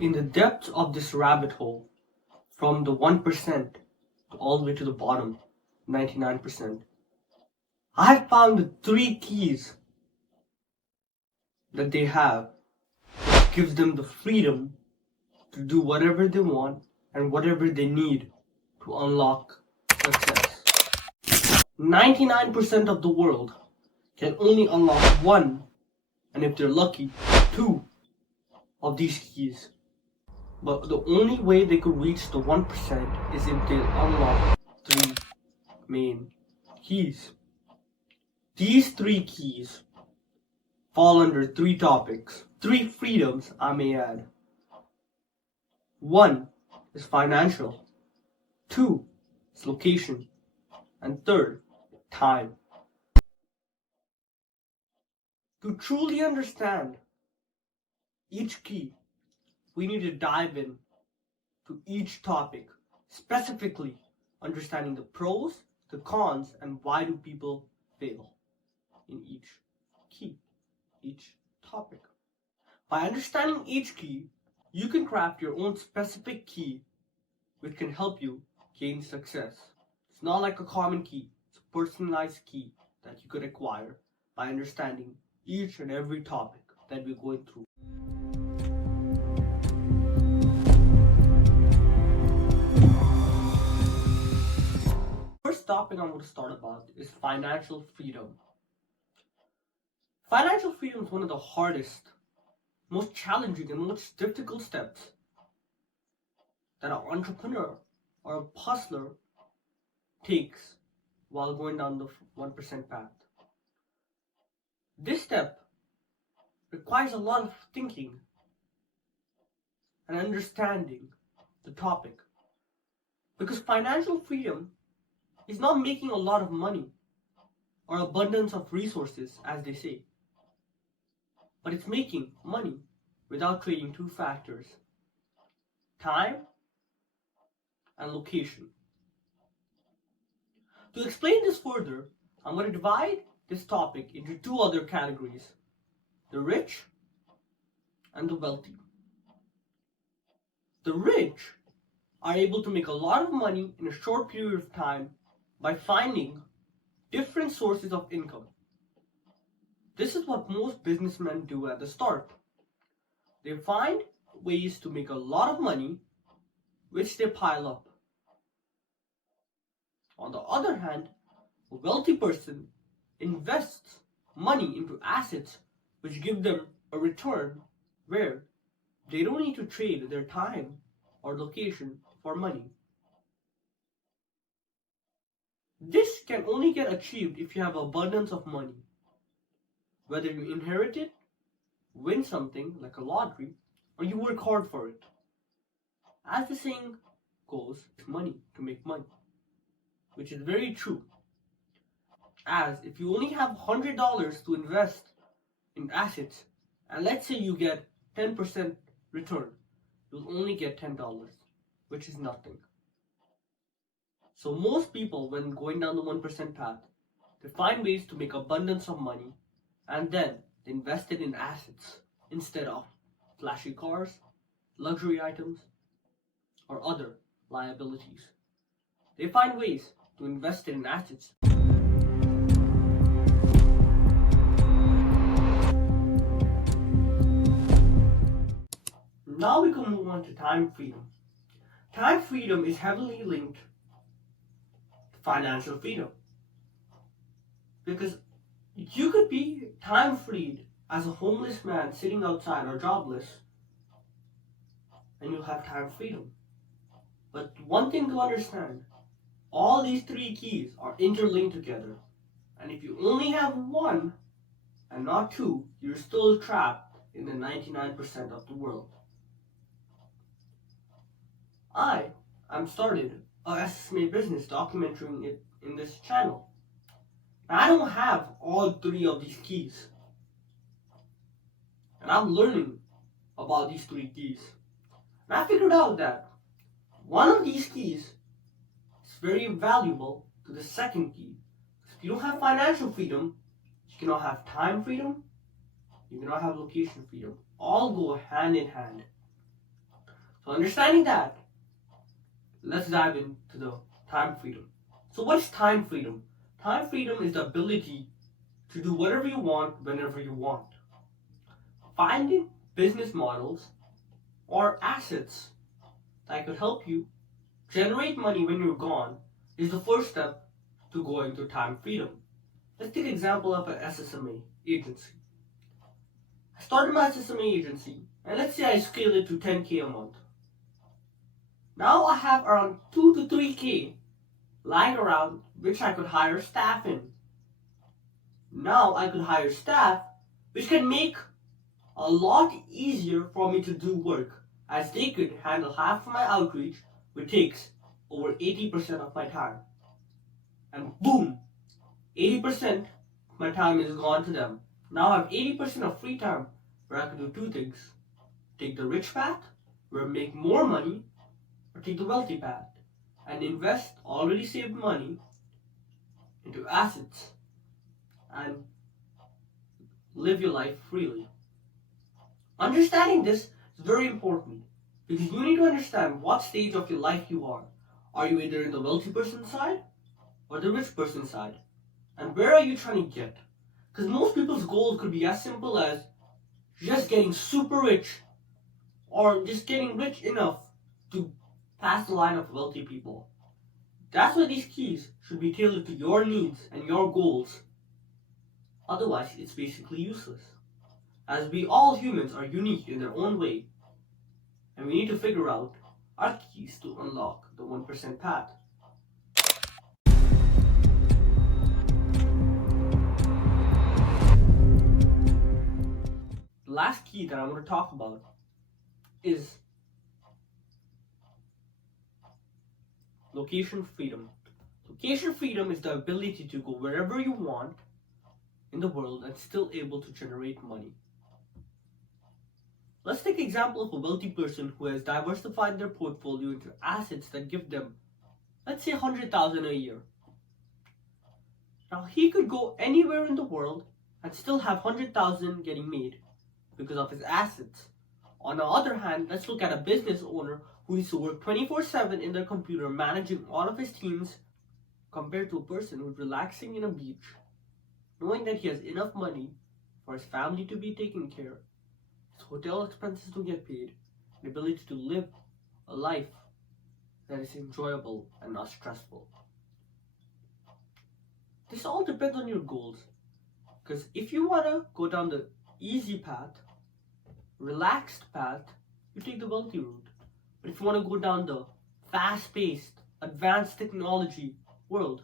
In the depths of this rabbit hole, from the 1% all the way to the bottom, 99%, I have found the three keys that they have that gives them the freedom to do whatever they want and whatever they need to unlock success. 99% of the world can only unlock one, and if they're lucky, two of these keys. But the only way they could reach the 1% is if they unlock three main keys. These three keys fall under three topics, three freedoms I may add. One is financial, two is location, and third, time. To truly understand each key, we need to dive in to each topic, specifically understanding the pros, the cons, and why do people fail in each key, each topic. By understanding each key, you can craft your own specific key which can help you gain success. It's not like a common key, it's a personalized key that you could acquire by understanding each and every topic that we're going through. First topic I'm going to start about is financial freedom. Financial freedom is one of the hardest, most challenging, and most difficult steps that an entrepreneur or a hustler takes while going down the 1% path. This step requires a lot of thinking and understanding the topic, because financial freedom is not making a lot of money or abundance of resources, as they say, but it's making money without trading two factors: time and location. To explain this further, I'm going to divide this topic into two other categories: the rich and the wealthy. The rich are able to make a lot of money in a short period of time by finding different sources of income. This is what most businessmen do at the start. They find ways to make a lot of money, which they pile up. On the other hand, a wealthy person invests money into assets which give them a return where they don't need to trade their time or location for money. This can only get achieved if you have abundance of money. Whether you inherit it, win something like a lottery, or you work hard for it. As the saying goes, it's money to make money, which is very true. As if you only have $100 to invest in assets, and let's say you get 10% return, you'll only get $10, which is nothing. So most people, when going down the 1% path, they find ways to make abundance of money, and then they invest it in assets instead of flashy cars, luxury items, or other liabilities. They find ways to invest it in assets. Now we can move on to time freedom. Time freedom is heavily linked to financial freedom, because you could be time freed as a homeless man sitting outside or jobless, and you'll have time freedom. But one thing to understand, all these three keys are interlinked together, and if you only have one and not two, you're still trapped in the 99% of the world. I'm started a SSMA business documenting it in this channel. I don't have all three of these keys, and I'm learning about these three keys. And I figured out that one of these keys is very valuable to the second key. If you don't have financial freedom, you cannot have time freedom, you cannot have location freedom. All go hand in hand. So understanding that, let's dive into the time freedom. So what is time freedom? Time freedom is the ability to do whatever you want whenever you want. Finding business models or assets that could help you generate money when you're gone is the first step to going to time freedom. Let's take an example of an SSMA agency. I started my SSMA agency, and let's say I scale it to 10K a month. Now I have around 2 to 3K lying around which I could hire staff in. Now I could hire staff which can make a lot easier for me to do work, as they could handle half of my outreach, which takes over 80% of my time. And boom, 80% of my time is gone to them. Now I have 80% of free time where I can do two things. Take the rich path, where I make more money, or take the wealthy path and invest already saved money into assets and live your life freely. Understanding this is very important because you need to understand what stage of your life you are. Are you either in the wealthy person side or the rich person side? And where are you trying to get? Because most people's goals could be as simple as just getting super rich or just getting rich enough to pass the line of wealthy people. That's why these keys should be tailored to your needs and your goals. Otherwise, it's basically useless. As we all humans are unique in their own way, and we need to figure out our keys to unlock the 1% path. The last key that I want to talk about is location freedom. Location freedom is the ability to go wherever you want in the world and still able to generate money. Let's take an example of a wealthy person who has diversified their portfolio into assets that give them, let's say, 100,000 a year. Now he could go anywhere in the world and still have 100,000 getting made because of his assets. On the other hand, let's look at a business owner who needs to work 24/7 in their computer managing all of his teams compared to a person who's relaxing in a beach, knowing that he has enough money for his family to be taken care of, his hotel expenses to get paid, the ability to live a life that is enjoyable and not stressful. This all depends on your goals. Because if you want to go down the easy path, relaxed path, you take the wealthy route. But if you want to go down the fast-paced, advanced technology world,